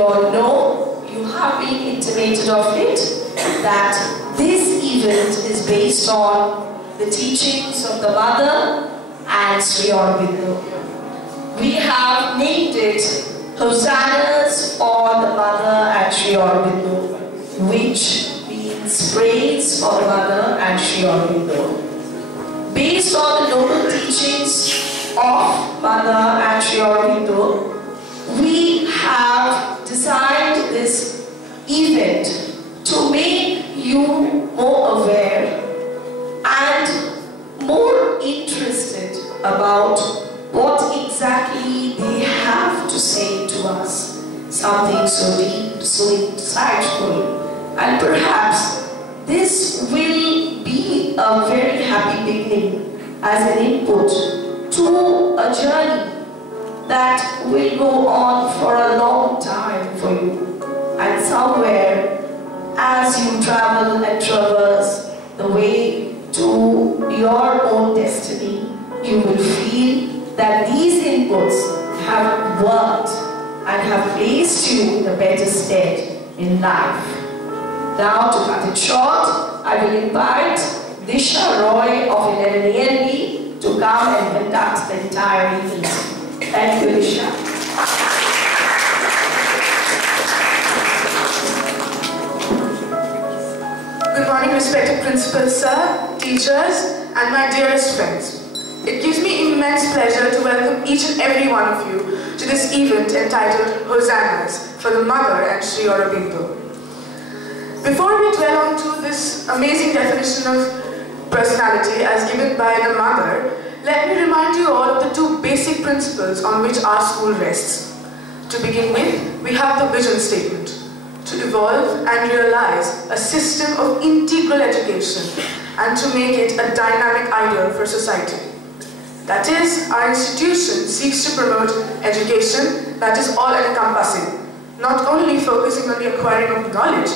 we all know, you have been intimated of it, that this event is based on the teachings of the Mother and Sri Aurobindo. We have named it Hosannas for the Mother and Sri Aurobindo, which means praise for the Mother and Sri Aurobindo. Based on the noble teachings of Mother and Sri Aurobindo, we have designed this event to make you more aware and more interested about what exactly they have to say to us. Something so deep, so insightful, and perhaps this will be a very happy beginning as an input to a journey that will go on for a long time for you. And somewhere, as you travel and traverse the way to your own destiny, you will feel that these inputs have worked and have placed you in a better stead in life. Now, to cut it short, I will invite Disha Roy of 11ALB to come and conduct the entire event. Thank you, Disha. Good morning, respected principals, sir, teachers, and my dearest friends. It gives me immense pleasure to welcome each and every one of you to this event entitled Hosannas for the Mother and Sri Aurobindo. Before we dwell on to this amazing definition of personality as given by the Mother, let me remind you all of the two basic principles on which our school rests. To begin with, we have the vision statement: to evolve and realize a system of integral education and to make it a dynamic ideal for society. That is, our institution seeks to promote education that is all-encompassing, not only focusing on the acquiring of knowledge,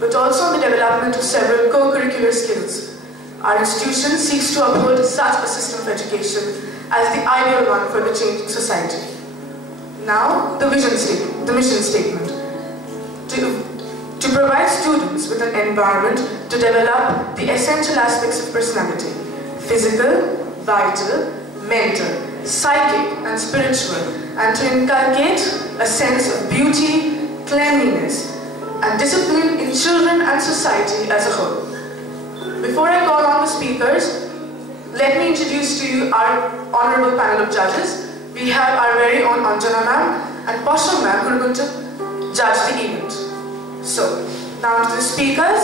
but also on the development of several co-curricular skills. Our institution seeks to uphold such a system of education as the ideal one for the changing society. Now, the mission statement. To provide students with an environment to develop the essential aspects of personality: physical, vital, mental, psychic, and spiritual, and to inculcate a sense of beauty, cleanliness, and discipline in children and society as a whole. Before I call on the speakers, let me introduce to you our honorable panel of judges. We have our very own Anjana ma'am and Posham ma'am who are going to judge the event. So, now to the speakers.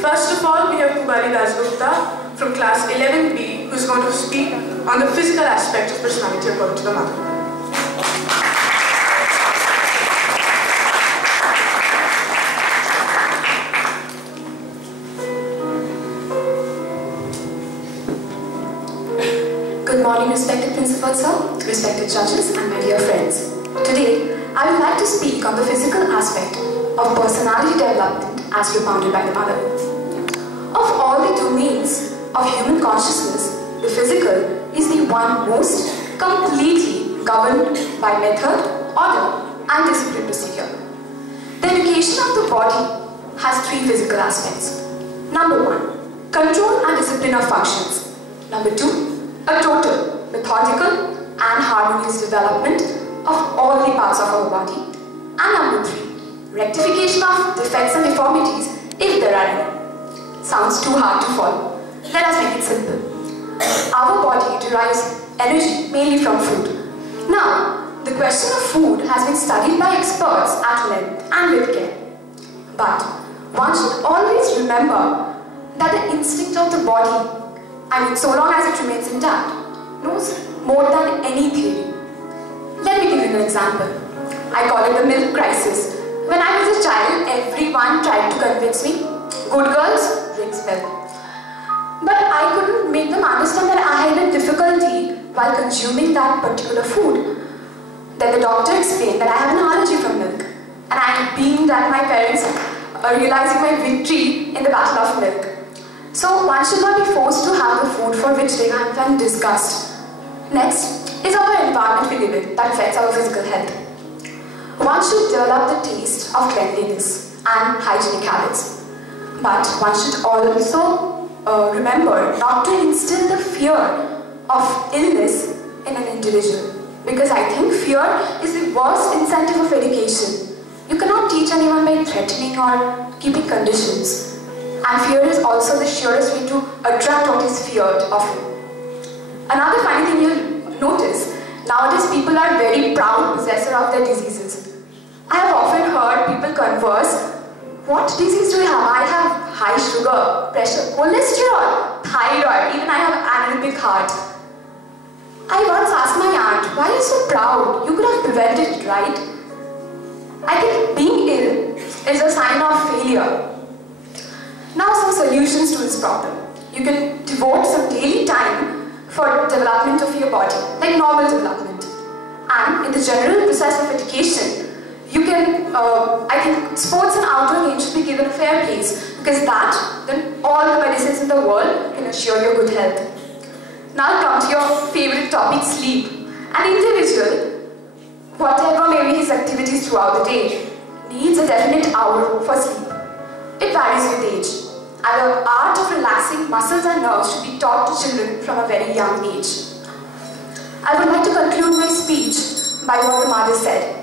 First of all, we have Kubali Dasgupta from class 11B, who's going to speak on the physical aspect of personality according to the Mother. Good morning, respected principal sir, respected judges, and my dear friends. Today, I would like to speak on the physical aspect of personality development as propounded by the Mother. Of all the domains of human consciousness, the physical is the one most completely governed by method, order, and disciplined procedure. The education of the body has three physical aspects. Number one, control and discipline of functions. Number two, a total, methodical, and harmonious development of all the parts of our body. And number three, rectification of defects and deformities if there are any. Sounds too hard to follow. Let us make it simple. Our body derives energy mainly from food. Now, the question of food has been studied by experts at length and with care. But one should always remember that the instinct of the body, so long as it remains intact, knows more than any theory. Let me give you an example. I call it the milk crisis. When I was a child, everyone tried to convince me, good girls, drinks milk. But I couldn't make them understand that I had a difficulty while consuming that particular food. Then the doctor explained that I have an allergy from milk. And I beamed at my parents, realizing my victory in the battle of milk. So one should not be forced to have the food for which they have been discussed. Next is our environment we live in that affects our physical health. one should develop the taste of cleanliness and hygienic habits. But one should also remember not to instill the fear of illness in an individual. Because I think fear is the worst incentive of education. You cannot teach anyone by threatening or keeping conditions. And fear is also the surest way to attract what is feared of you. Another funny thing you'll notice, nowadays people are very proud possessors of their diseases. I have often heard people converse, what disease do you have? I have high sugar, pressure, cholesterol, thyroid, even I have anaerobic heart. I once asked my aunt, why are you so proud? You could have prevented it, right? I think being ill is a sign of failure. Now some solutions to this problem. You can devote some daily time for development of your body, like normal development. And in the general process of education, you can, I think sports and outdoor games should be given a fair place, because then all the medicines in the world can assure your good health. Now come to your favorite topic, sleep. An individual, whatever may be his activities throughout the day, needs a definite hour for sleep. It varies with age. And the art of relaxing muscles and nerves should be taught to children from a very young age. I would like to conclude my speech by what the mother said.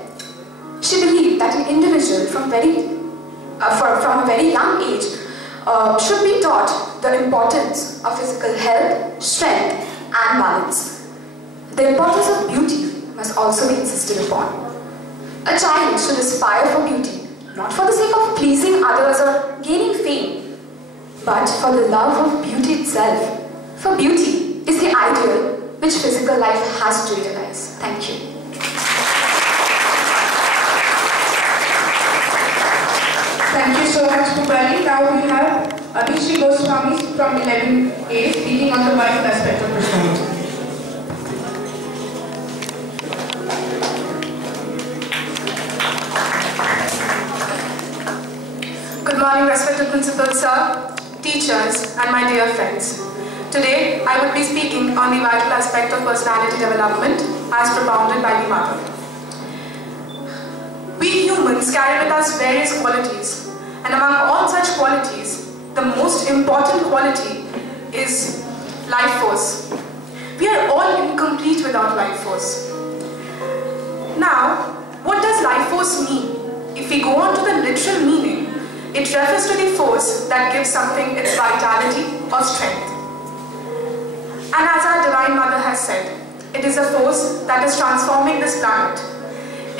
She believed that an individual from a very young age should be taught the importance of physical health, strength, and balance. The importance of beauty must also be insisted upon. A child should aspire for beauty, not for the sake of pleasing others or gaining fame, but for the love of beauty itself. For beauty is the ideal which physical life has to realize. Thank you. Thank you so much, Pupali. Now we have Abhishek Goswami from 11A speaking on the vital aspect of personality. Good morning, respected Principal Sir, teachers, and my dear friends. Today, I will be speaking on the vital aspect of personality development as propounded by the mother. We humans carry with us various qualities, and among all such qualities, the most important quality is life force. We are all incomplete without life force. Now, what does life force mean? If we go on to the literal meaning, it refers to the force that gives something its vitality or strength. And as our Divine Mother has said, it is a force that is transforming this planet.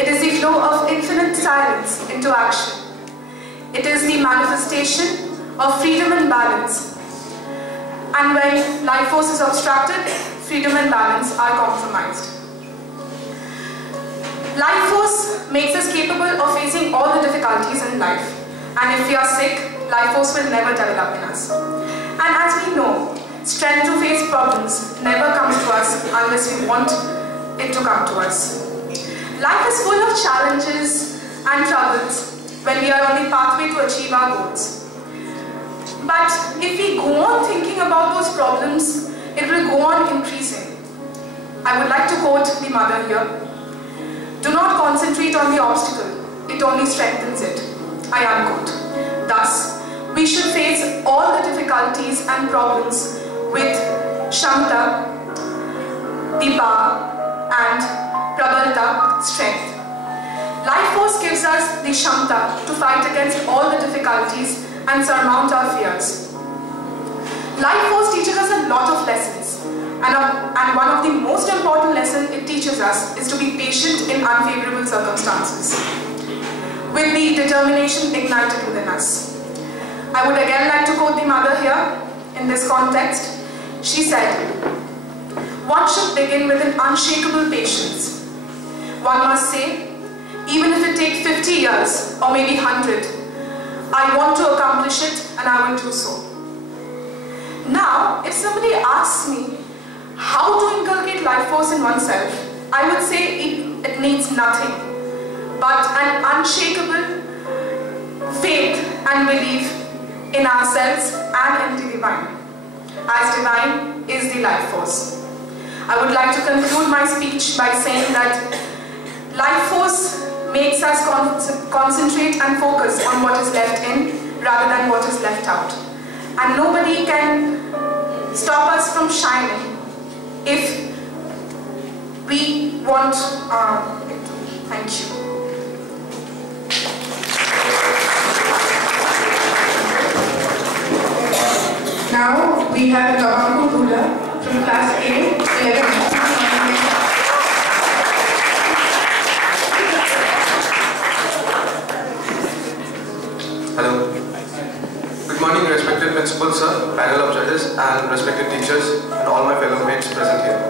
It is the flow of infinite silence into action. It is the manifestation of freedom and balance. And when life force is obstructed, freedom and balance are compromised. Life force makes us capable of facing all the difficulties in life. And if we are sick, life force will never develop in us. And as we know, strength to face problems never comes to us unless we want it to come to us. Life is full of challenges and troubles when we are on the pathway to achieve our goals. But if we go on thinking about those problems, it will go on increasing. I would like to quote the mother here. Do not concentrate on the obstacle, it only strengthens it. I unquote. Thus, we should face all the difficulties and problems with Shamta, the power, and Prabalta, strength. Life force gives us the Shamta to fight against all the difficulties and surmount our fears. Life force teaches us a lot of lessons, and one of the most important lessons it teaches us is to be patient in unfavorable circumstances, with the determination ignited within us. I would again like to quote the mother here in this context. She said, "One should begin with an unshakable patience. One must say, even if it takes 50 years or maybe 100, I want to accomplish it and I will do so." Now, if somebody asks me how to inculcate life force in oneself, I would say it needs nothing but an unshakable faith and belief in ourselves and in the divine, as divine is the life force. I would like to conclude my speech by saying that life force makes us concentrate and focus on what is left in rather than what is left out. And nobody can stop us from shining if we want it to. Thank you. Now we have Gavanku Bula from class A, 11. Hello. Good morning, respected principal sir, panel of judges, and respected teachers, and all my fellow mates present here.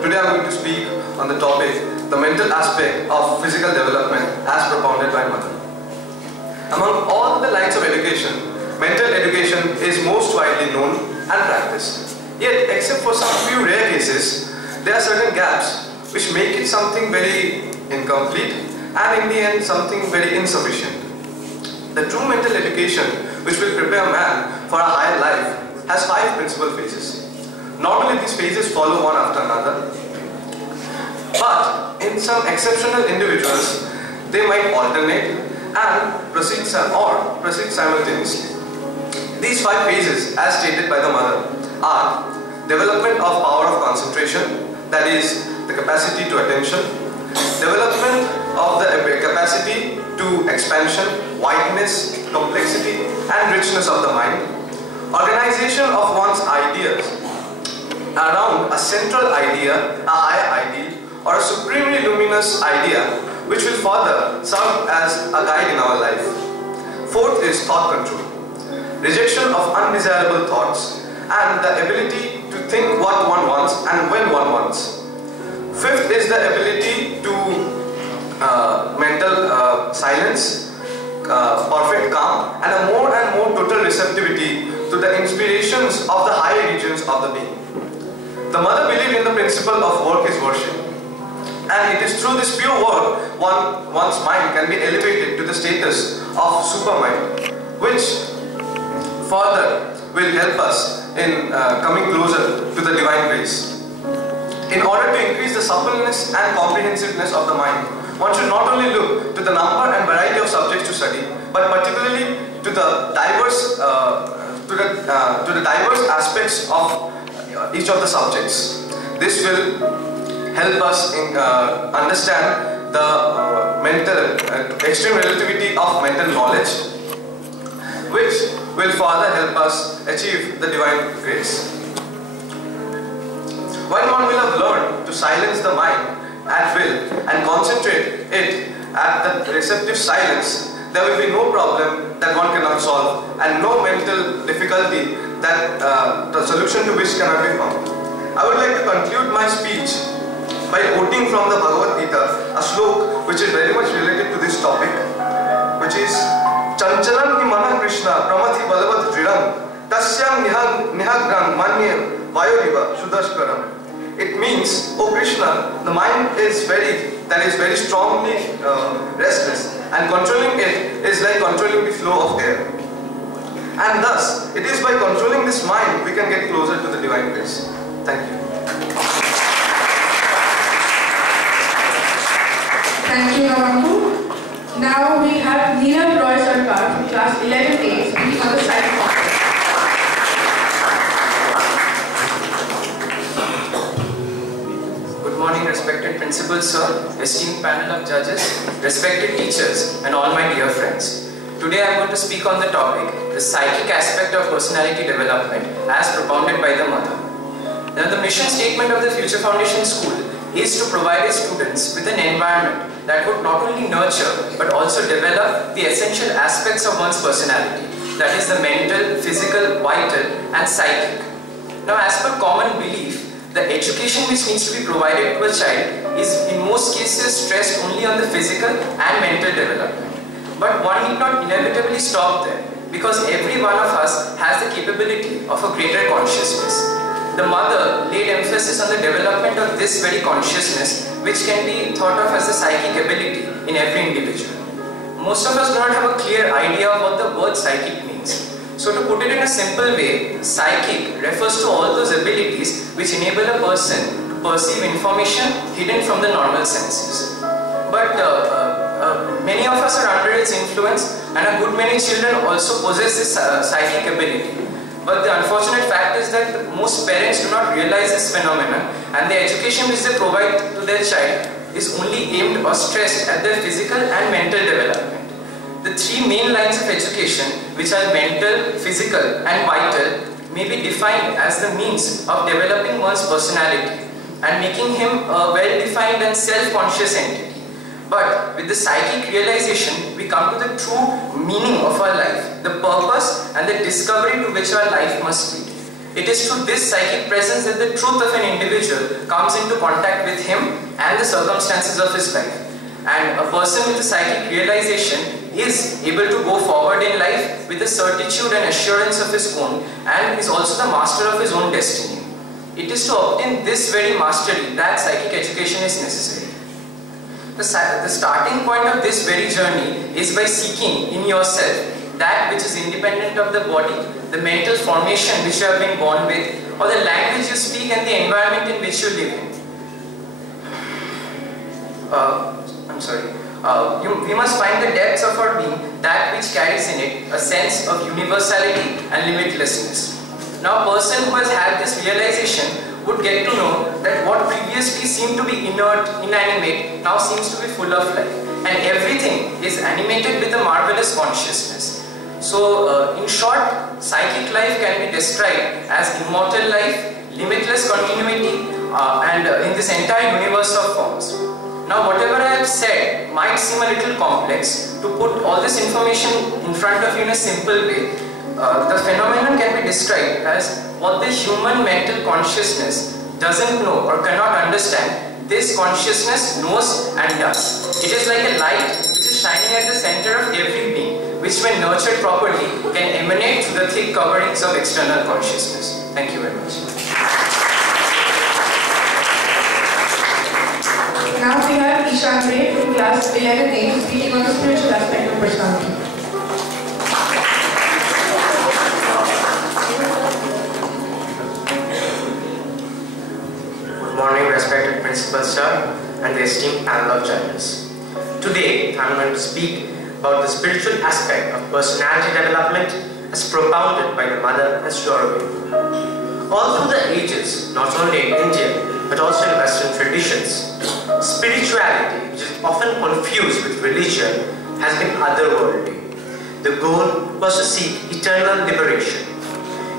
Today I am going to speak on the topic, the mental aspect of physical development as propounded by mother. Among all the lines of education, mental education is most widely known and practiced. Yet, except for some few rare cases, there are certain gaps which make it something very incomplete and in the end something very insufficient. The true mental education which will prepare man for a higher life has 5 principal phases. Normally these phases follow one after another, but in some exceptional individuals they might alternate and proceed simultaneously. These 5 phases, as stated by the mother, are development of power of concentration, that is the capacity to attention, development of the capacity to expansion, wideness, complexity and richness of the mind, organization of one's ideas around a central idea, a higher ideal, or a supremely luminous idea which will further serve as a guide in our life. 4th is thought control, rejection of undesirable thoughts and the ability to think what one wants and when one wants. 5th is the ability to mental silence, perfect calm and a more and more total receptivity to the inspirations of the higher regions of the being. The mother believed in the principle of work is worship, and it is through this pure work one's mind can be elevated to the status of supermind, which further will help us in coming closer to the divine grace. In order to increase the suppleness and comprehensiveness of the mind, one should not only look to the number and variety of subjects to study, but particularly to the diverse aspects of each of the subjects. This will help us in, understand the extreme relativity of mental knowledge, which will further help us achieve the divine grace. While one will have learned to silence the mind at will and concentrate it at the receptive silence, there will be no problem that one cannot solve and no mental difficulty that the solution to which cannot be found. I would like to conclude my speech by quoting from the Bhagavad Gita, a slok which is very much related to this topic, which is Chanchalam hi mana Krishna pramati balavat dridam tasyam nihagram manye vayodiva sudashkaram. It means, oh Krishna, the mind is very strongly restless, and controlling it is like controlling the flow of air. And thus, it is by controlling this mind we can get closer to the divine grace. Thank you. Thank you, Gavanku. Now we have Neerav Roy Sarkar from class 11A speaking on the side of office. Good morning, respected principal sir, esteemed panel of judges, respected teachers, and all my dear friends. Today I am going to speak on the topic, the psychic aspect of personality development as propounded by the mother. Now, the mission statement of the Future Foundation School is to provide its students with an environment that would not only nurture but also develop the essential aspects of one's personality, that is the mental, physical, vital and psychic. Now, as per common belief, the education which needs to be provided to a child is in most cases stressed only on the physical and mental development. But one need not inevitably stop there, because every one of us has the capability of a greater consciousness. The mother laid emphasis on the development of this very consciousness, which can be thought of as the psychic ability in every individual. Most of us do not have a clear idea of what the word psychic means. So to put it in a simple way, psychic refers to all those abilities which enable a person to perceive information hidden from the normal senses. But many of us are under its influence, and a good many children also possess this psychic ability. But the unfortunate fact is that most parents do not realize this phenomenon, and the education which they provide to their child is only aimed or stressed at their physical and mental development. The three main lines of education, which are mental, physical and vital, may be defined as the means of developing one's personality and making him a well-defined and self-conscious entity. But with the psychic realization, we come to the true meaning of our life, the purpose and the discovery to which our life must lead. It is through this psychic presence that the truth of an individual comes into contact with him and the circumstances of his life. And a person with a psychic realization is able to go forward in life with a certitude and assurance of his own, and is also the master of his own destiny. It is to obtain this very mastery that psychic education is necessary. The starting point of this very journey is by seeking in yourself that which is independent of the body, the mental formation which you have been born with, or the language you speak and the environment in which you live in. We must find the depths of our being, that which carries in it a sense of universality and limitlessness. Now, a person who has had this realization would get to know that what previously seemed to be inert, inanimate, now seems to be full of life. And everything is animated with a marvelous consciousness. So, in short, psychic life can be described as immortal life, limitless continuity, and in this entire universe of forms. Now, whatever I have said might seem a little complex. To put all this information in front of you in a simple way, the phenomenon can be described as what the human mental consciousness doesn't know or cannot understand, this consciousness knows and does. It is like a light which is shining at the center of every being, which when nurtured properly can emanate through the thick coverings of external consciousness. Thank you very much. Now we have Ishan from class 11A speaking on the spiritual aspect of personality. Good morning, respected Principal Sir and the esteemed panel of judges. Today, I am going to speak about the spiritual aspect of personality development as propounded by the Mother and Sri Aurobindo. All through the ages, not only in India, but also in Western traditions, spirituality, which is often confused with religion, has been otherworldly. The goal was to seek eternal liberation.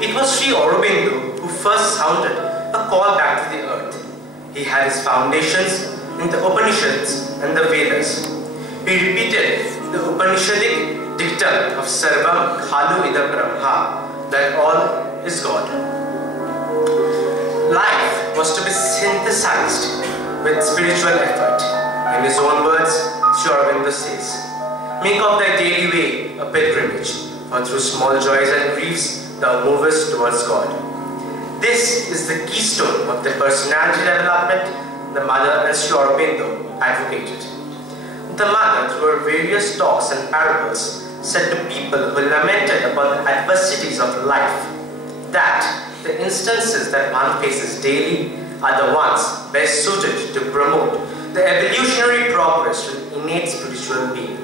It was Sri Aurobindo who first sounded a call back to the earth. He had his foundations in the Upanishads and the Vedas. He repeated the Upanishadic dictum of Sarvam Khalu Idam Brahma, that all is God. Life was to be synthesized with spiritual effort. In his own words, Sri Aurobindo says, "Make of thy daily way a pilgrimage, for through small joys and griefs thou movest towards God." This is the keystone of the personality development the Mother and Sri Aurobindo advocated. The Mother, through her various talks and parables, said to people who lamented about the adversities of life that the instances that one faces daily are the ones best suited to promote the evolutionary progress to innate spiritual being.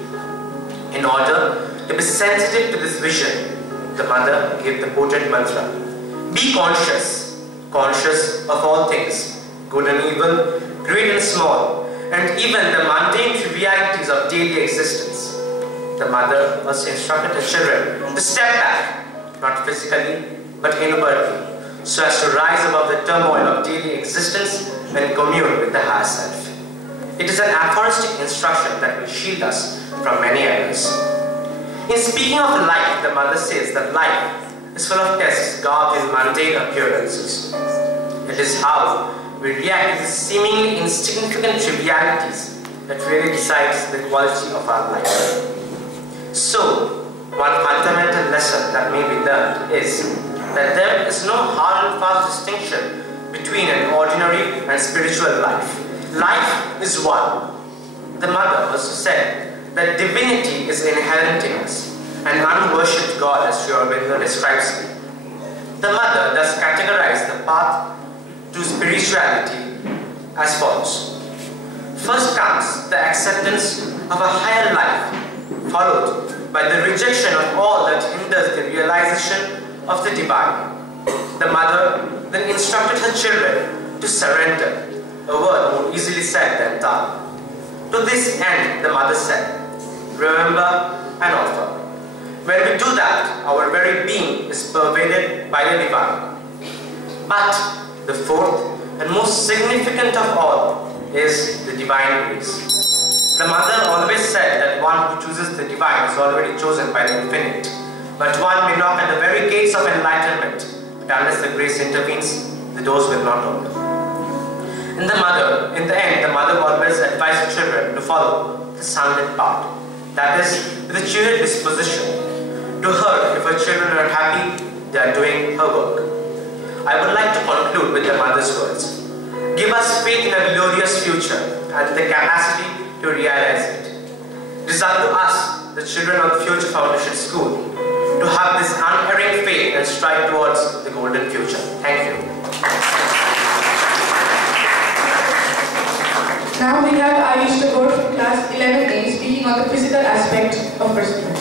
In order to be sensitive to this vision, the Mother gave the potent mantra: be conscious, conscious of all things, good and evil, great and small, and even the mundane trivialities of daily existence. The Mother also instructed her children to step back, not physically, but inwardly, so as to rise above the turmoil of daily existence and commune with the higher self. It is an aphoristic instruction that will shield us from many errors. In speaking of life, the Mother says that life is full of tests garbed in mundane appearances. It is how we react to the seemingly insignificant trivialities that really decides the quality of our life. So, one fundamental lesson that may be learned is that there is no hard and fast distinction between an ordinary and spiritual life. Life is one. The Mother also said that divinity is inherent in us, an unworshipped God, as Sri Aurobindo describes it. The Mother thus categorized the path to spirituality as follows. First comes the acceptance of a higher life, followed by the rejection of all that hinders the realization of the divine. The mother then instructed her children to surrender, a word more easily said than done. To this end, the mother said, remember and offer. When we do that, our very being is pervaded by the divine. But the fourth and most significant of all is the divine grace. The mother always said that one who chooses the divine is already chosen by the infinite. But one may knock at the very gates of enlightenment, but unless the grace intervenes, the doors will not open. In the end, the mother always advised her children to follow the sunlit path. That is, with a cheery disposition. To her, if her children are happy, they are doing her work. I would like to conclude with the mother's words. Give us faith in a glorious future and the capacity to realize it. It is up to us, the children of the Future Foundation School, to have this unerring faith and strive towards the golden future. Thank you. Now we have Ayush Tagore from class 11A speaking on the physical aspect of personality.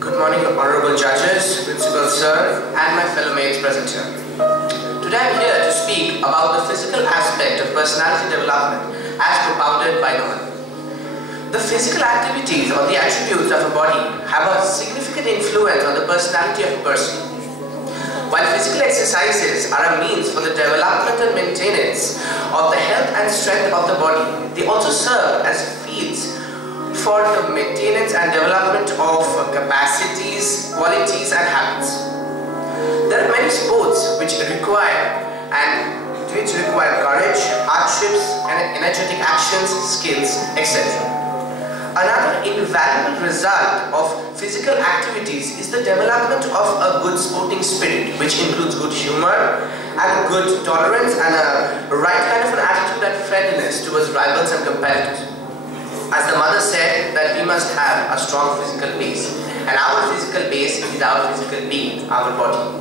Good morning, honorable judges, principal sir, and my fellow mates present here. Today I am here to speak about the physical aspect of personality development as propounded by the mother. The physical activities or the attributes of a body have a significant influence on the personality of a person. While physical exercises are a means for the development and maintenance of the health and strength of the body, they also serve as fields for the maintenance and development of capacities, qualities and habits. There are many sports which require courage, hardships and energetic actions, skills, etc. Another invaluable result of physical activities is the development of a good sporting spirit, which includes good humor and good tolerance and a right kind of an attitude and friendliness towards rivals and competitors. As the mother said, that we must have a strong physical base, and our physical base is our physical being, our body.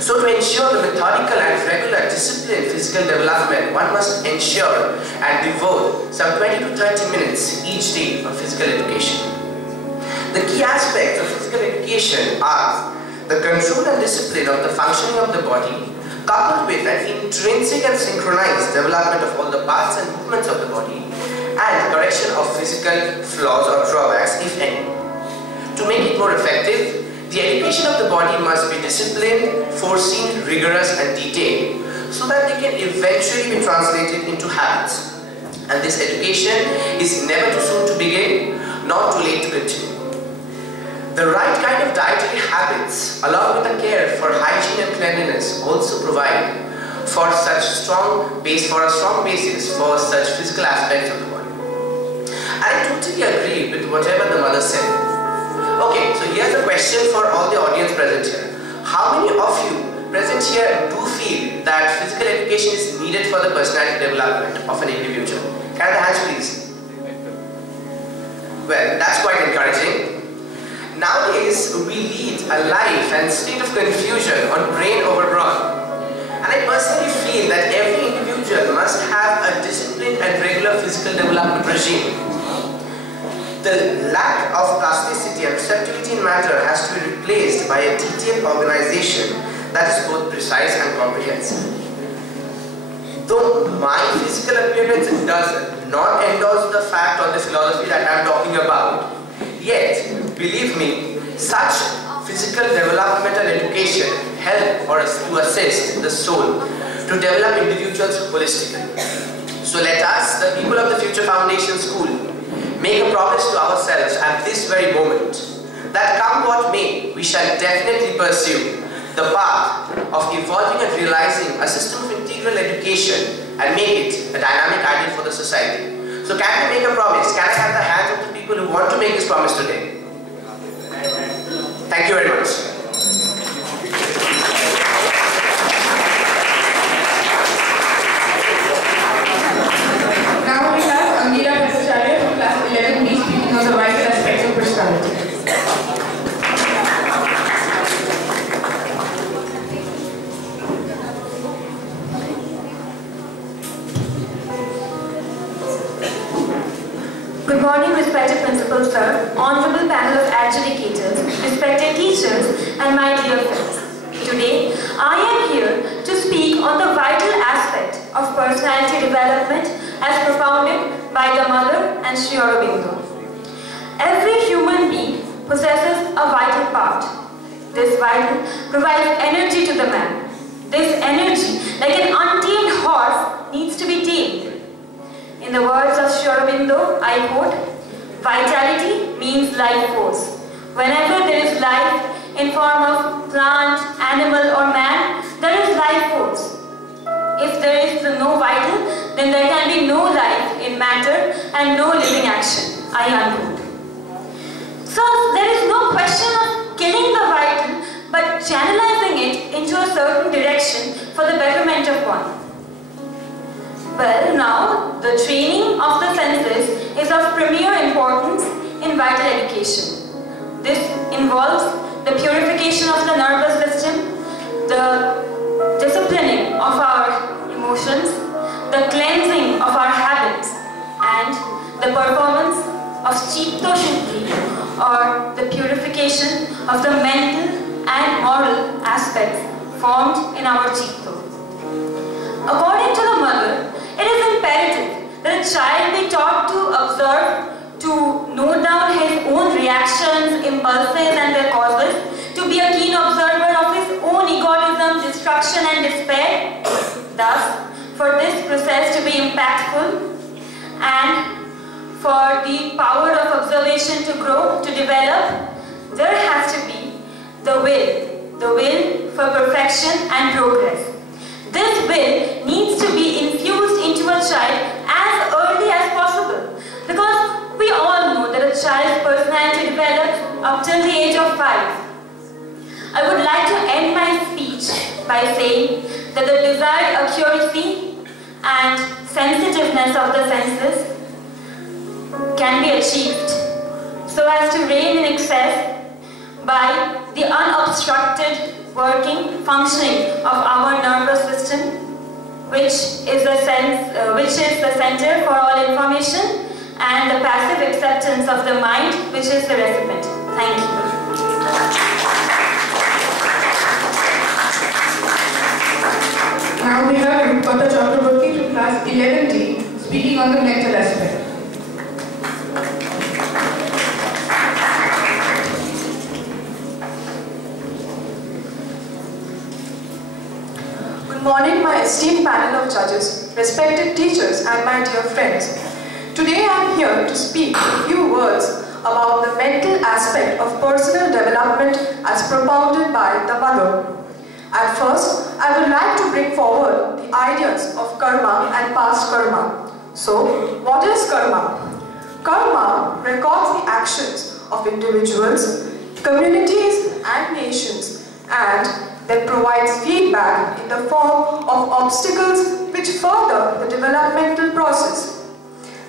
So to ensure the methodical and regular disciplined physical development, one must ensure and devote some 20 to 30 minutes each day for physical education. The key aspects of physical education are the control and discipline of the functioning of the body, coupled with an intrinsic and synchronized development of all the parts and movements of the body, and correction of physical flaws or drawbacks, if any. To make it more effective, the education of the body must be disciplined, foreseen, rigorous and detailed, so that they can eventually be translated into habits. And this education is never too soon to begin, nor too late to continue. The right kind of dietary habits, along with the care for hygiene and cleanliness, also provide for a strong basis for such physical aspects of the body. I totally agree with whatever the mother said. Okay, so here's a question for all the audience present here. How many of you present here do feel that physical education is needed for the personality development of an individual? Can I have the hands please? Well, that's quite encouraging. Nowadays, we lead a life and state of confusion on brain over brawn. And I personally feel that every individual must have a disciplined and regular physical development regime. The lack of plasticity and receptivity in matter has to be replaced by a detailed organization that is both precise and comprehensive. Though my physical appearance does not endorse the fact or the philosophy that I am talking about, yet, believe me, such physical development and education help to assist the soul to develop individuals holistically. So let us, the people of the Future Foundation School, make a promise to ourselves at this very moment that come what may, we shall definitely pursue the path of evolving and realizing a system of integral education and make it a dynamic ideal for the society. So can we make a promise? Can I have the hands of the people who want to make this promise today? Thank you very much. Now we have from class 11B speaking on the vital aspects of personality. Good morning, respected Principal Sir, Honorable Panel of Adjudicators, respected teachers, and my dear friends. Today, I am here to speak on the vital aspect of personality development as propounded by the Mother and Sri Aurobindo. Every human being possesses a vital part. This vital provides energy to the man. This energy, like an untamed horse, needs to be tamed. In the words of Sri Aurobindo, I quote, "Vitality means life force. Whenever there is life in form of plant, animal or man, there is life force. If there is no vital, then there can be no life in matter and no living action." I unquote. So there is no question of killing the vital, but channelizing it into a certain direction for the betterment of one. Well, now, the training of the senses is of premier importance in vital education. This involves the purification of the nervous system, the disciplining of our emotions, the cleansing of our habits, and the performance of Chitta Shuddhi, or the purification of the mental and moral aspects formed in our Chitta. According to the Mother, it is imperative that a child be taught to observe, to note down his own reactions, impulses and their causes, to be a keen observer of his own egotism, destruction and despair. Thus, for this process to be impactful and for the power of observation to grow, to develop, there has to be the will for perfection and progress. This will needs to be infused into a child as early as possible, because we all know that a child's personality develops up till the age of 5. I would like to end my speech by saying that the desired accuracy and sensitiveness of the senses can be achieved so as to reign in excess by the unobstructed working, functioning of our nervous system, which is the center for all information, and the passive acceptance of the mind, which is the recipient. Thank you. Now we have Rupata Chakraborty from class 11D speaking on the mental aspect. Good morning, my esteemed panel of judges, respected teachers, and my dear friends. Today I am here to speak a few words about the mental aspect of personal development as propounded by the Mother. At first, I would like to bring forward the ideas of karma and past karma. So, what is karma? Karma records the actions of individuals, communities, and nations, and that provides feedback in the form of obstacles which further the developmental process.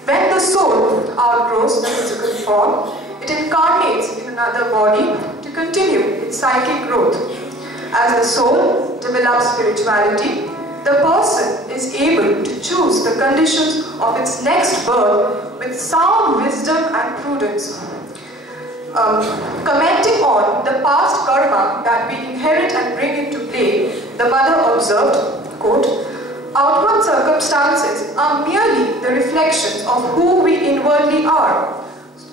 When the soul outgrows the physical form, it incarnates in another body to continue its psychic growth. As the soul develops spirituality, the person is able to choose the conditions of its next birth with sound wisdom and prudence. Commenting on the past karma that we inherit and bring into play, the Mother observed, quote, "Outward circumstances are merely the reflections of who we inwardly are,"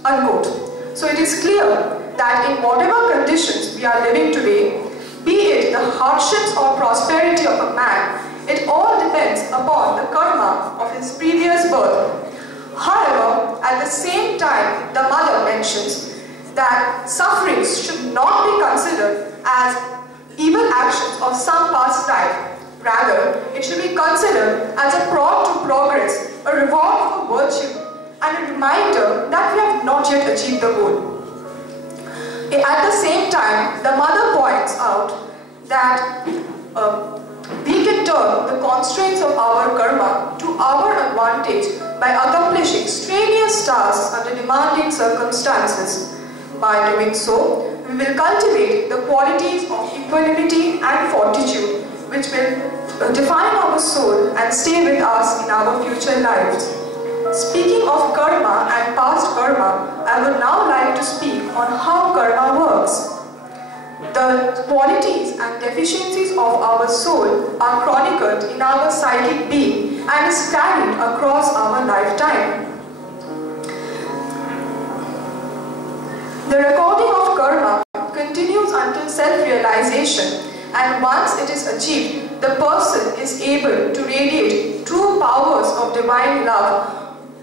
unquote. So it is clear that in whatever conditions we are living today, be it the hardships or prosperity of a man, it all depends upon the karma of his previous birth. However, at the same time, the Mother mentions that sufferings should not be considered as evil actions of some past life. Rather, it should be considered as a prod to progress, a reward for virtue, and a reminder that we have not yet achieved the goal. At the same time, the Mother points out that we can turn the constraints of our karma to our advantage by accomplishing strenuous tasks under demanding circumstances. By doing so, we will cultivate the qualities of equanimity and fortitude which will define our soul and stay with us in our future lives. Speaking of karma and past karma, I would now like to speak on how karma works. The qualities and deficiencies of our soul are chronicled in our psychic being and is carried across our lifetime. The recording of karma continues until self-realization, and once it is achieved, the person is able to radiate true powers of divine love,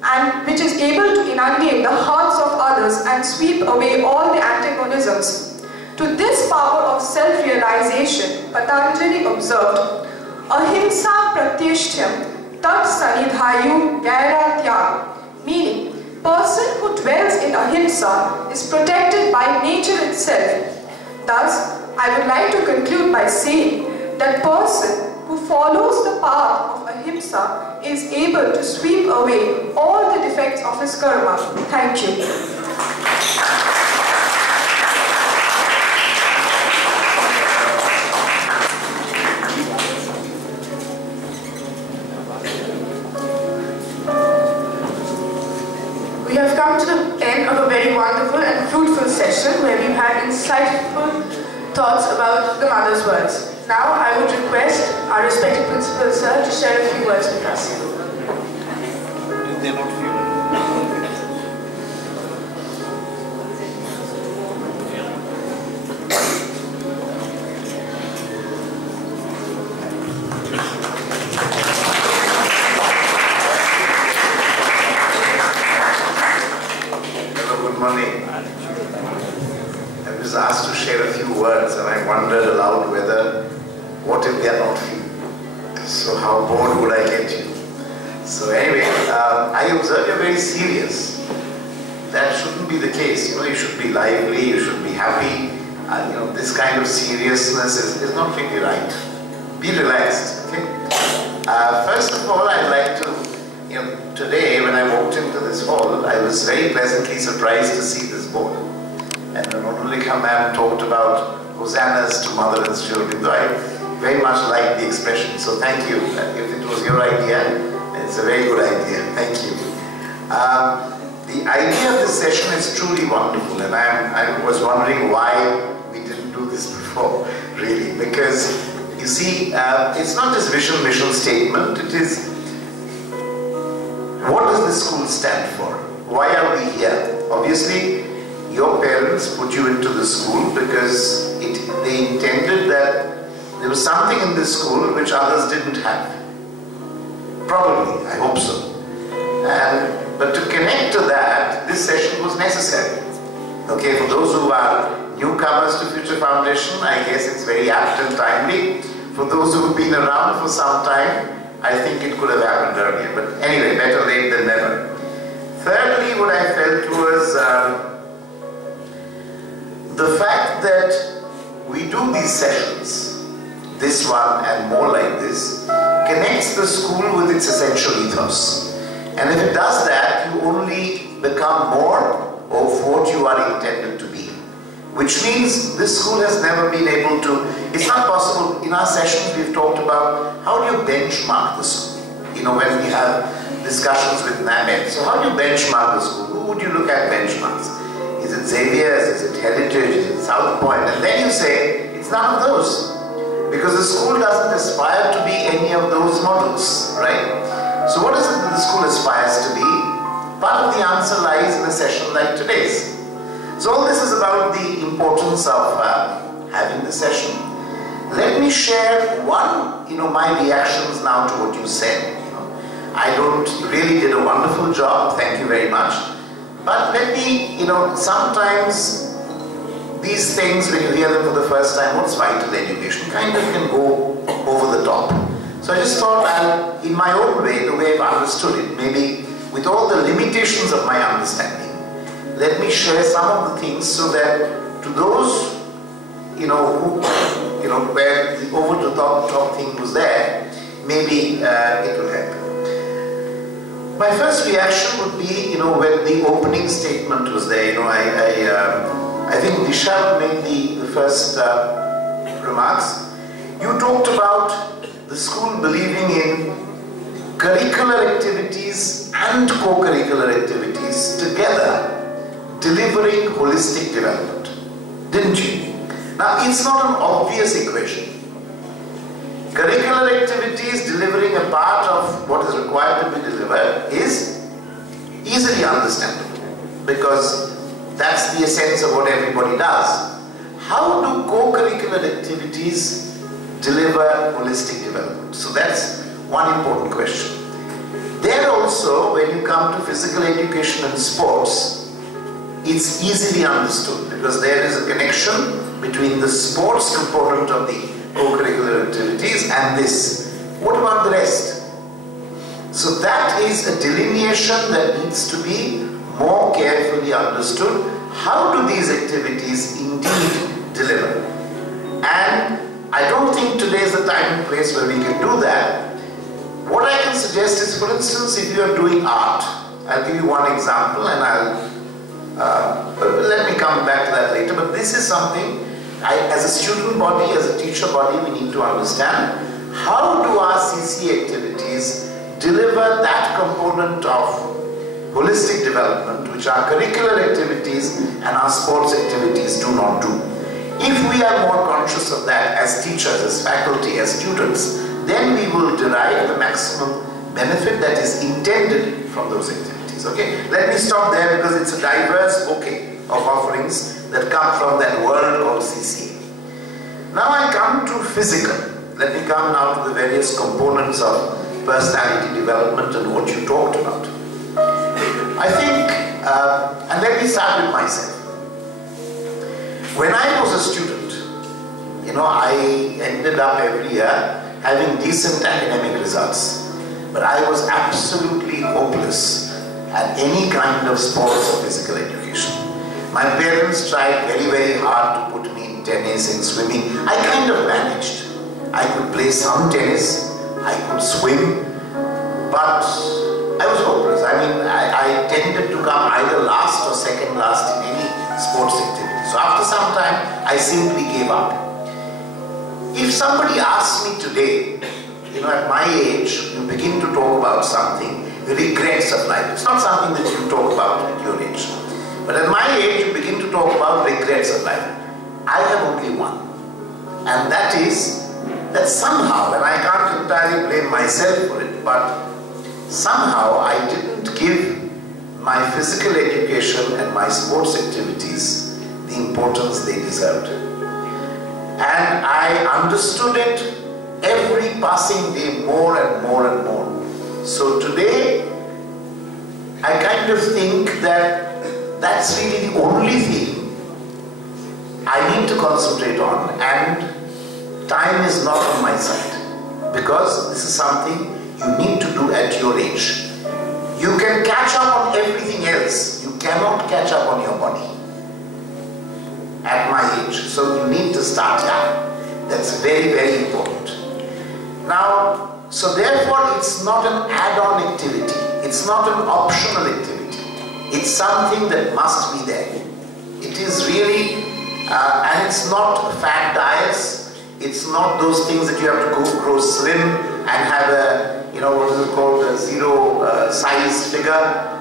and which is able to inundate the hearts of others and sweep away all the antagonisms. To this power of self-realization, Patanjali observed, Ahimsa pratyashtyam tat sanidhayu gaira tyag, meaning, person who dwells in ahimsa is protected by nature itself. Thus, I would like to conclude by saying that person who follows the path of ahimsa is able to sweep away all the defects of his karma. Thank you. We have come to the end of a very wonderful and fruitful session where we've had insightful thoughts about the mother's words. Now I would request our respected principal sir to share a few words with us. I was asked to share a few words and I wondered aloud whether, what if they are not few? So how bored would I get you? So anyway, I observe you're very serious. That shouldn't be the case. You know, you should be lively, you should be happy. You know, this kind of seriousness is not really right. Be relaxed, okay? First of all, I'd like to, today when I walked into this hall, I was very pleasantly surprised to see this board. And when Onulika ma'am talked about hosannas to mother and children, I very much like the expression, so thank you. If it was your idea, it's a very good idea. Thank you. The idea of this session is truly wonderful, and I was wondering why we didn't do this before, really, because you see, it's not just vision, mission statement, it is what does this school stand for? Why are we here? Obviously, your parents put you into the school because they intended that there was something in this school which others didn't have. Probably, I hope so. But to connect to that, this session was necessary. Okay, for those who are newcomers to Future Foundation, I guess it's very apt and timely. For those who have been around for some time, I think it could have happened earlier. But anyway, better late than never. Thirdly, what I felt was the fact that we do these sessions, this one and more like this, connects the school with its essential ethos. And if it does that, you only become more of what you are intended to be. Which means this school has never been able to, it's not possible, in our sessions we've talked about how do you benchmark the school? You know, when we have discussions with NAMED, so how do you benchmark the school? Who would you look at benchmarks? Is it Xavier's, is it Heritage, is it South Point? And then you say, it's none of those. Because the school doesn't aspire to be any of those models, right? So what is it that the school aspires to be? Part of the answer lies in a session like today's. So all this is about the importance of having the session. Let me share my reactions now to what you said. You really did a wonderful job, thank you very much. But let me, sometimes these things, when you hear them for the first time, what's vital education, kind of can go over the top. So I just thought in my own way, the way I've understood it, maybe with all the limitations of my understanding, let me share some of the things so that to those, where the over the top thing was there, maybe it will help. My first reaction would be, when the opening statement was there, I think Disha made the first remarks. You talked about the school believing in curricular activities and co-curricular activities together, delivering holistic development, didn't you? Now, it's not an obvious equation. Curricular activities delivering a part of what is required to be delivered is easily understandable, because that's the essence of what everybody does. How do co-curricular activities deliver holistic development? So that's one important question. There also, when you come to physical education and sports, it's easily understood, because there is a connection between the sports component of the co-curricular activities and this. What about the rest? So that is a delineation that needs to be more carefully understood. How do these activities indeed deliver? And I don't think today is the time and place where we can do that. What I can suggest is, for instance, if you are doing art, I'll give you one example, and let me come back to that later, but this is something as a student body, as a teacher body, we need to understand. How do our CC activities deliver that component of holistic development which our curricular activities and our sports activities do not do? If we are more conscious of that as teachers, as faculty, as students, then we will derive the maximum benefit that is intended from those activities. Okay, let me stop there, because it's a diverse bouquet of offerings that come from that world called CC. Now I come to physical. Let me come now to the various components of personality development and what you talked about. I think, and let me start with myself. When I was a student, you know, I ended up every year having decent academic results, but I was absolutely hopeless at any kind of sports or physical education. My parents tried very, very hard to put me in tennis and swimming. I kind of managed. I could play some tennis, I could swim, but I was hopeless. I mean, I tended to come either last or second last in any sports activity. So after some time, I simply gave up. If somebody asks me today, you know, at my age, you begin to talk about something, regrets of life. It's not something that you talk about at your age. But at my age, you begin to talk about regrets of life. I have only one. And that is that somehow, and I can't entirely blame myself for it, but somehow I didn't give my physical education and my sports activities the importance they deserved. And I understood it every passing day more and more and more. So today, I kind of think that that's really the only thing I need to concentrate on, and time is not on my side, because this is something you need to do at your age. You can catch up on everything else, you cannot catch up on your body at my age. So you need to start young. That's very, very important. Now, so therefore it's not an add-on activity, it's not an optional activity. It's something that must be there. It is really, and it's not fat diets, it's not those things that you have to grow slim and have a, you know, what is it called, a zero size figure.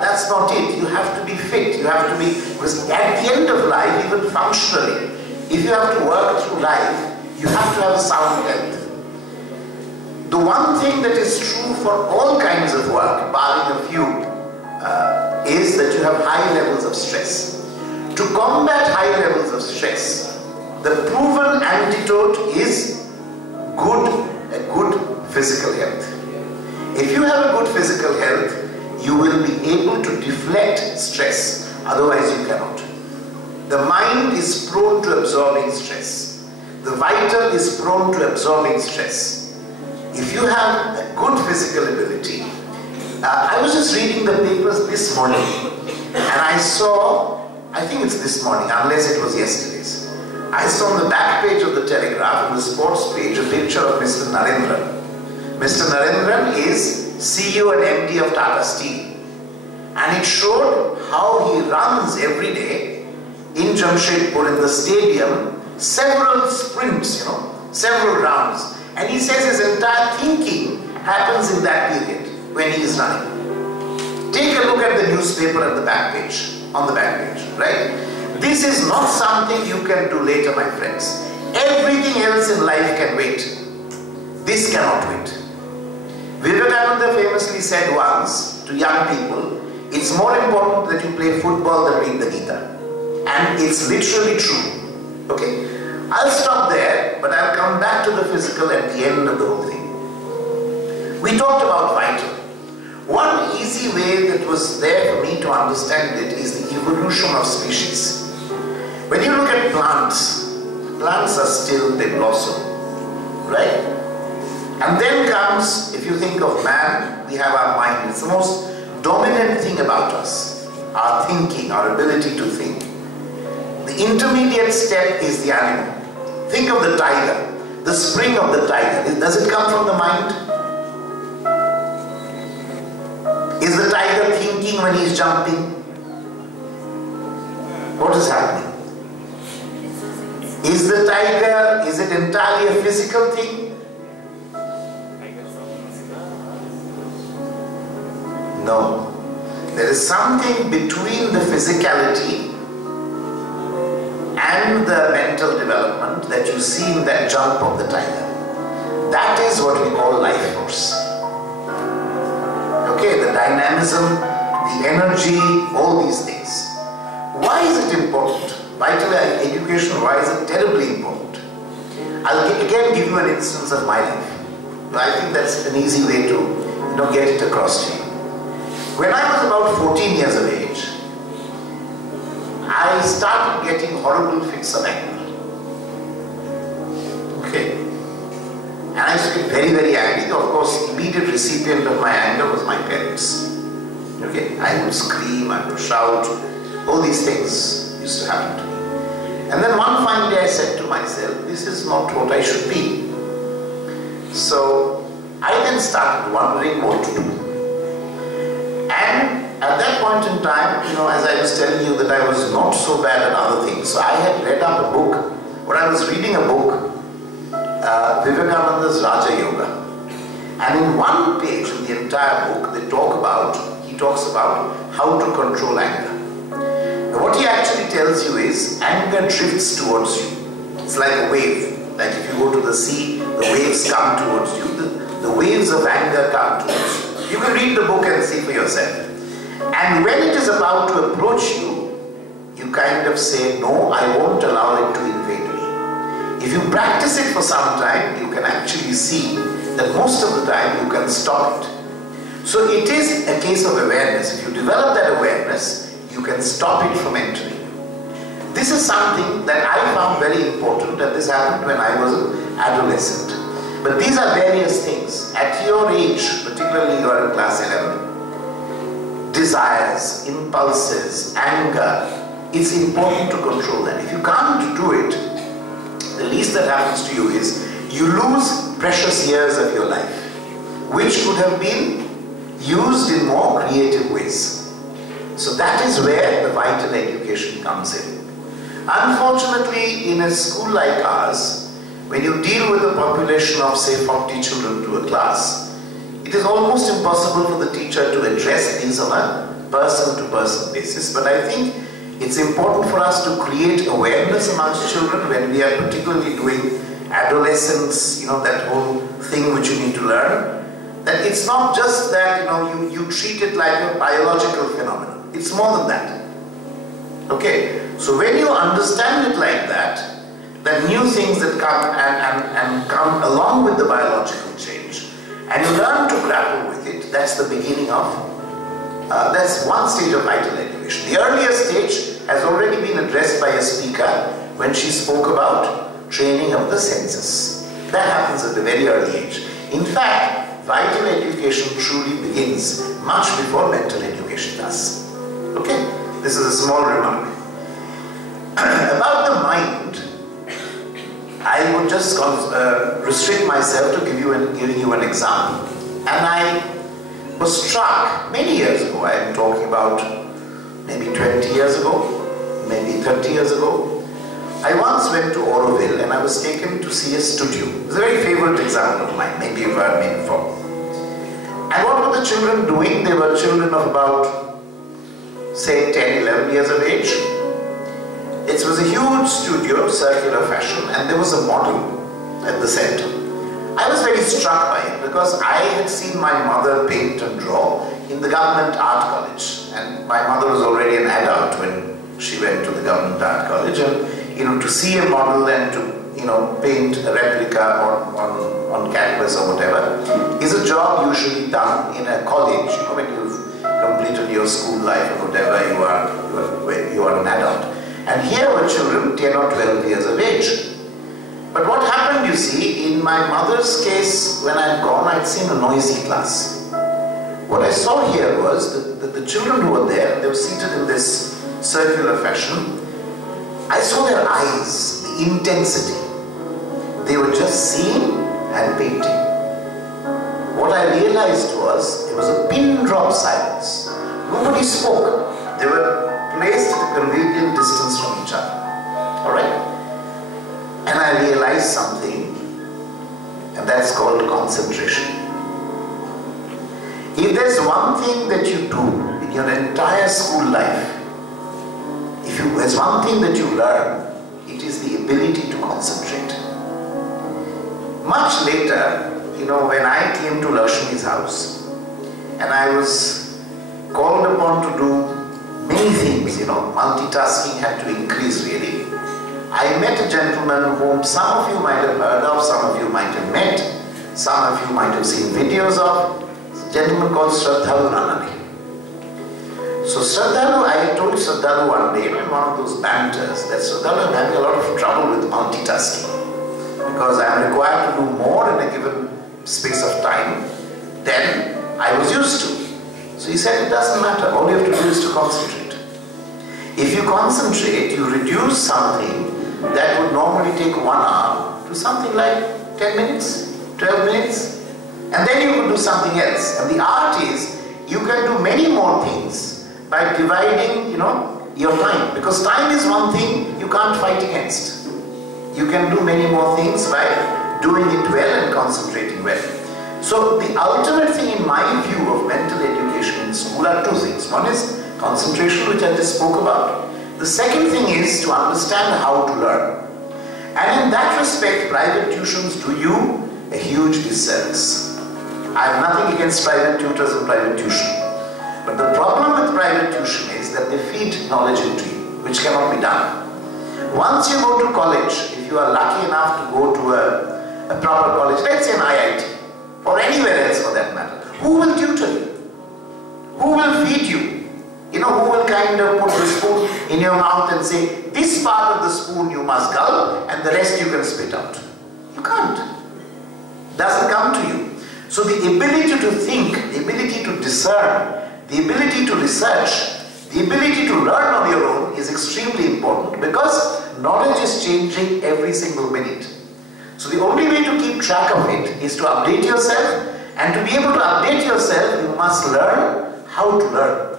That's not it. You have to be fit, you have to be, because at the end of life, even functionally, if you have to work through life, you have to have sound health. The one thing that is true for all kinds of work, barring a few, is that you have high levels of stress. To combat high levels of stress, the proven antidote is a good physical health. If you have a good physical health, you will be able to deflect stress, otherwise you cannot. The mind is prone to absorbing stress. The vital is prone to absorbing stress. If you have a good physical ability, I was just reading the papers this morning, and I saw, I think it's this morning, unless it was yesterday's, I saw on the back page of the Telegraph, on the sports page, a picture of Mr. Narendran. Mr. Narendran is CEO and MD of Tata Steel, and it showed how he runs every day in Jamshedpur in the stadium, several sprints, several rounds, and he says his entire thinking happens in that period when he is running. Take a look at the newspaper at the back page, on the back page, right? This is not something you can do later, my friends. Everything else in life can wait. This cannot wait. Vivekananda famously said once to young people, it's more important that you play football than read the Gita. And it's literally true. Okay? I'll stop there, but I'll come back to the physical at the end of the whole thing. We talked about vital. One easy way that was there for me to understand it is the evolution of species. When you look at plants, plants are still, they blossom, right? And then comes, if you think of man, we have our mind. It's the most dominant thing about us, our thinking, our ability to think. The intermediate step is the animal. Think of the tiger, the spring of the tiger. Does it come from the mind? Is the tiger thinking when he's jumping? What is happening? Is the tiger, is it entirely a physical thing? No. There is something between the physicality and the mental development that you see in that jump of the tiger. That is what we call life force. Okay, the dynamism, the energy, all these things. Why is it important? Vital education, why is it terribly important? I'll again give you an instance of my life. I think that's an easy way to get it across to you. When I was about 14 years of age, I started getting horrible fits of anger. Okay. And I used to get very, very angry. Of course, the immediate recipient of my anger was my parents. Okay. I would scream, I would shout. All these things used to happen to me. And then one fine day I said to myself, this is not what I should be. So I then started wondering what to do. And at that point in time, as I was telling you that I was not so bad at other things, so I had read up a book, or I was reading a book, Vivekananda's Raja Yoga. And in one page in the entire book, he talks about how to control anger. Now, what he actually tells you is, anger drifts towards you. It's like a wave. Like if you go to the sea, the waves come towards you. The waves of anger come towards you. You can read the book and see for yourself. And when it is about to approach you, you kind of say, no, I won't allow it to invade me. If you practice it for some time, you can actually see that most of the time you can stop it. So it is a case of awareness. If you develop that awareness, you can stop it from entering you. This is something that I found very important, and this happened when I was an adolescent. But these are various things. At your age, particularly you are in class 11, desires, impulses, anger, it's important to control that. If you can't do it, the least that happens to you is you lose precious years of your life, which could have been used in more creative ways. So that is where the vital education comes in. Unfortunately, in a school like ours, when you deal with a population of say 40 children to a class, it is almost impossible for the teacher to address these on a person-to-person basis. But I think it's important for us to create awareness amongst children when we are particularly doing adolescence, that whole thing which you need to learn. That it's not just that you treat it like a biological phenomenon. It's more than that. Okay? So when you understand it like that, the new things that come and come along with the biological change, and you learn to grapple with it, that's the beginning of, that's one stage of vital education. The earlier stage has already been addressed by a speaker when she spoke about training of the senses. That happens at a very early age. In fact, vital education truly begins much before mental education does. Okay? This is a small remark. About the mind, I would just restrict myself to giving you an example. And I was struck many years ago, I am talking about maybe 20 years ago, maybe 30 years ago. I once went to Auroville and I was taken to see a studio. It's a very favorite example of mine, maybe you've heard me before. the children doing? They were children of about, say, 10, 11 years of age. It was a huge studio, circular fashion, and there was a model at the center. I was very struck by it because I had seen my mother paint and draw in the government art college, and my mother was already an adult when she went to the government art college, and to see a model and to paint a replica on canvas or whatever is a job usually done in a college, when you've completed your school life or whatever, you are an adult. And here were children 10 or 12 years of age. But what happened, you see, in my mother's case, when I'd gone, I'd seen a noisy class. What I saw here was that the children who were there, they were seated in this circular fashion. I saw their eyes, the intensity. They were just seeing and painting. What I realized was there was a pin drop silence. Nobody spoke. They were placed at a convenient distance from each other. Alright? And I realized something, and that's called concentration. If there's one thing that you do in your entire school life, there's one thing that you learn, it is the ability to concentrate. Much later, when I came to Lakshmi's house, and I was called upon to do many things, multitasking had to increase really. I met a gentleman whom some of you might have heard of, some of you might have met, some of you might have seen videos of, a gentleman called Shraddhalu Nanani. So Shraddhalu, I told Shraddhalu one day in one of those banters that Shraddhalu, I'm having a lot of trouble with multitasking because I am required to do more in a given space of time than I was used to. So he said, it doesn't matter, all you have to do is to concentrate. If you concentrate, you reduce something that would normally take 1 hour to something like 10 minutes, 12 minutes, and then you could do something else. And the art is, you can do many more things by dividing, your time. Because time is one thing you can't fight against. You can do many more things by doing it well and concentrating well. So the ultimate thing in my view of mental education in school are two things. One is concentration, which I just spoke about. The second thing is to understand how to learn. And in that respect, private tuitions do you a huge disservice. I have nothing against private tutors and private tuition. But the problem with private tuition is that they feed knowledge into you, which cannot be done. Once you go to college, if you are lucky enough to go to a proper college, let's say an IIT, or anywhere else for that matter, who will tutor you? Who will feed you? Who will kind of put the spoon in your mouth and say, this part of the spoon you must gulp and the rest you can spit out. You can't. It doesn't come to you. So the ability to think, the ability to discern, the ability to research, the ability to learn on your own is extremely important because knowledge is changing every single minute. So the only way to keep track of it is to update yourself, and to be able to update yourself, you must learn how to learn.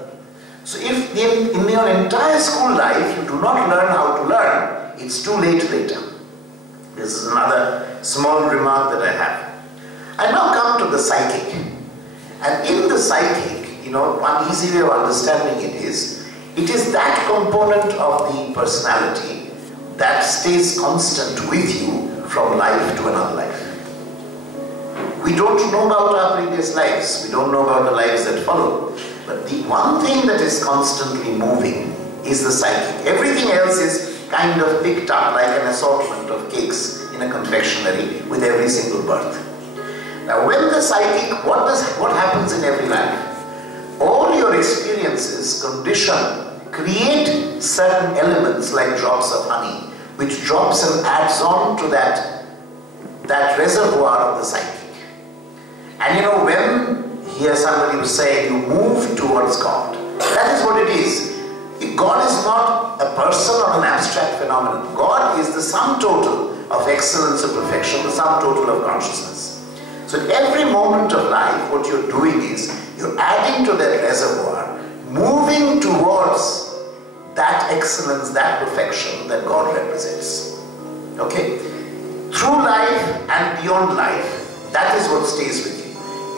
So if in your entire school life you do not learn how to learn, it's too late later. This is another small remark that I have. I now come to the psychic. And in the psychic, one easy way of understanding it is that component of the personality that stays constant with you from life to another life. We don't know about our previous lives. We don't know about the lives that follow. But the one thing that is constantly moving is the psychic. Everything else is kind of picked up like an assortment of cakes in a confectionery with every single birth. Now when the psychic, what happens in every life? All your experiences condition, create certain elements like drops of honey, which drops and adds on to that reservoir of the psychic. And when here somebody was saying you move towards God, that is what it is. God is not a person or an abstract phenomenon. God is the sum total of excellence and perfection, the sum total of consciousness. So at every moment of life, what you're doing is you're adding to that reservoir, moving towards that excellence, that perfection that God represents. Okay? Through life and beyond life, that is what stays with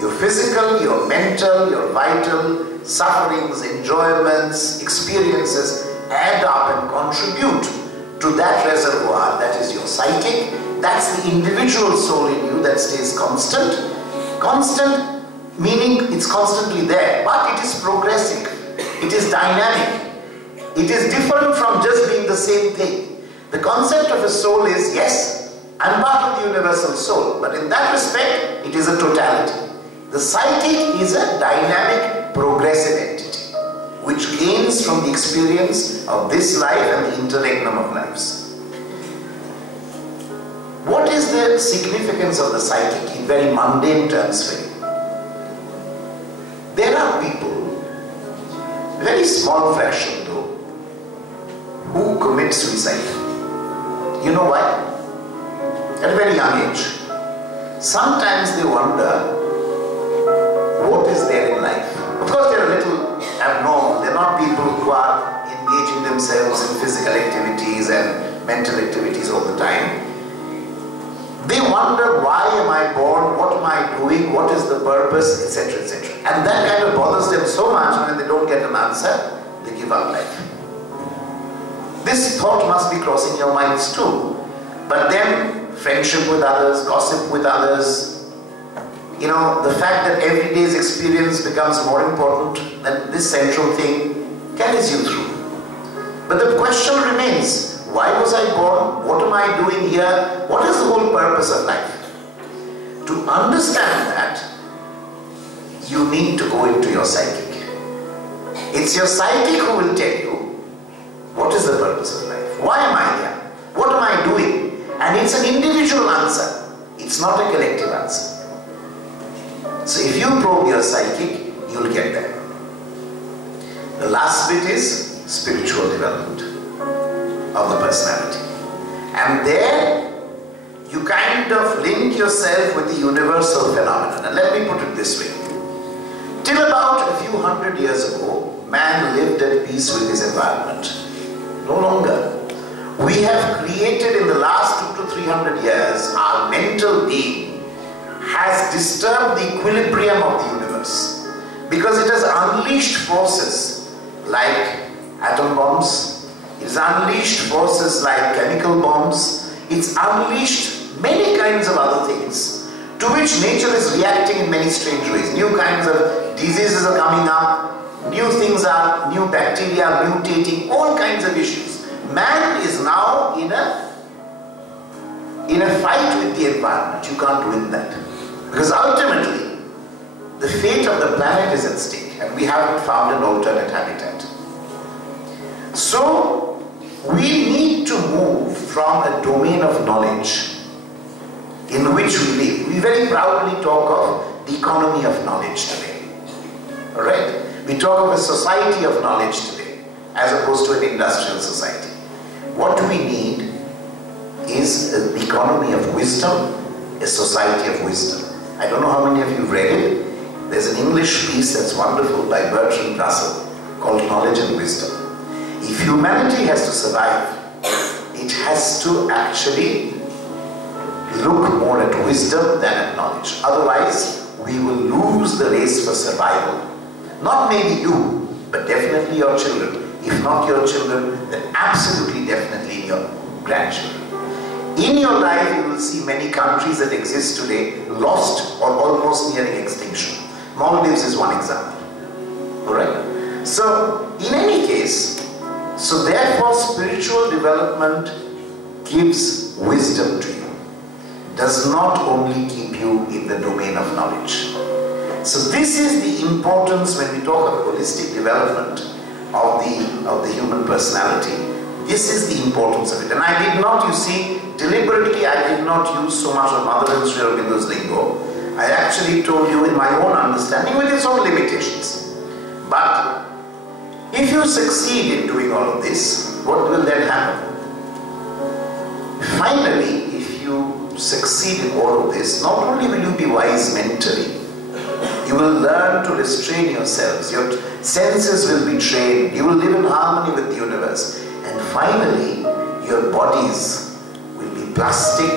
you. Your physical, your mental, your vital sufferings, enjoyments, experiences add up and contribute to that reservoir that is your psychic. That's the individual soul in you that stays constant. Constant meaning it's constantly there, but it is progressive. It is dynamic. It is different from just being the same thing. The concept of a soul is, yes, I'm part of the universal soul, but in that respect, it is a totality. The psychic is a dynamic, progressive entity, which gains from the experience of this life and the interregnum of lives. What is the significance of the psychic in very mundane terms for you? There are people, very small fraction though, who commit suicide. You know why? At a very young age. Sometimes they wonder what is there in life. Of course, they're a little abnormal. They're not people who are engaging themselves in physical activities and mental activities all the time. They wonder, why am I born? What am I doing? What is the purpose? Etc. etc. And that kind of bothers them so much when they don't get an answer, they give up life. This thought must be crossing your minds too. But then, friendship with others, gossip with others, you know, the fact that every day's experience becomes more important than this central thing carries you through. But the question remains, why was I born? What am I doing here? What is the whole purpose of life? To understand that, you need to go into your psychic. It's your psychic who will tell you, what is the purpose of life? Why am I here? What am I doing? And it's an individual answer. It's not a collective answer. So if you probe your psychic, you'll get there. The last bit is spiritual development of the personality. And there, you kind of link yourself with the universal phenomenon. And let me put it this way. Till about a few hundred years ago, man lived at peace with his environment. No longer. We have created in the last 200 to 300 years, our mental being has disturbed the equilibrium of the universe, because it has unleashed forces like atom bombs, it's unleashed forces like chemical bombs, it's unleashed many kinds of other things to which nature is reacting in many strange ways. New kinds of diseases are coming up, new things are, new bacteria are mutating, all kinds of issues. Man is now in a fight with the environment. You can't win that. Because ultimately, the fate of the planet is at stake and we haven't found an alternate habitat. So, we need to move from a domain of knowledge in which we live. We very proudly talk of the economy of knowledge today. Alright? We talk of a society of knowledge today as opposed to an industrial society. What we need is an economy of wisdom, a society of wisdom. I don't know how many of you read it. There's an English piece that's wonderful by Bertrand Russell called Knowledge and Wisdom. If humanity has to survive, it has to actually look more at wisdom than at knowledge. Otherwise, we will lose the race for survival. Not maybe you, but definitely your children. If not your children, then absolutely definitely your grandchildren. In your life, you will see many countries that exist today lost or almost nearing extinction. Maldives is one example. Alright? So, in any case, so therefore spiritual development gives wisdom to you. Does not only keep you in the domain of knowledge. So this is the importance when we talk of holistic development of the human personality. This is the importance of it. And I did not, you see, deliberately I did not use so much of Mother Sri Aurobindo's lingo. I actually told you in my own understanding with its own limitations. But if you succeed in doing all of this, what will then happen? Finally, if you succeed in all of this, not only will you be wise mentally, you will learn to restrain yourselves, your senses will be trained, you will live in harmony with the universe, and finally, your bodies will be plastic,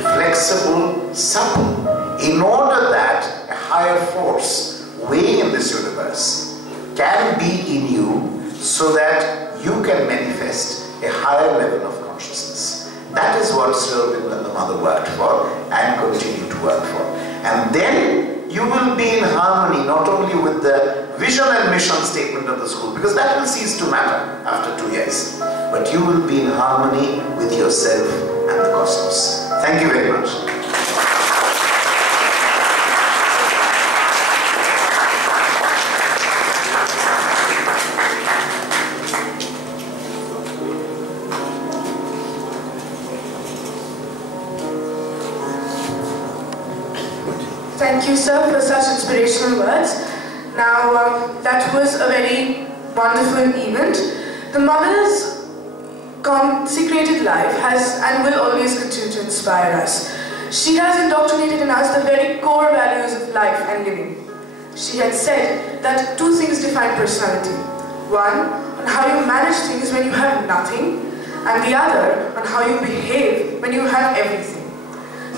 flexible, supple, in order that a higher force weighing in this universe can be in you so that you can manifest a higher level of consciousness. That is what Sri Aurobindo and the Mother worked for and continue to work for. And then you will be in harmony not only with the vision and mission statement of the school, because that will cease to matter after 2 years, but you will be in harmony with yourself and the cosmos. Thank you very much. Thank you, sir, for such inspirational words. Now, that was a very wonderful event. The Mother's consecrated life has and will always continue to inspire us. She has indoctrinated in us the very core values of life and living. She had said that 2 things define personality. One, on how you manage things when you have nothing, and the other, on how you behave when you have everything.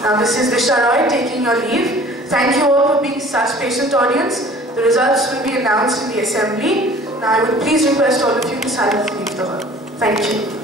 Now, this is Disha Roy taking your leave. Thank you all for being such patient audience. The results will be announced in the assembly. Now I would please request all of you to silently leave the hall. Thank you.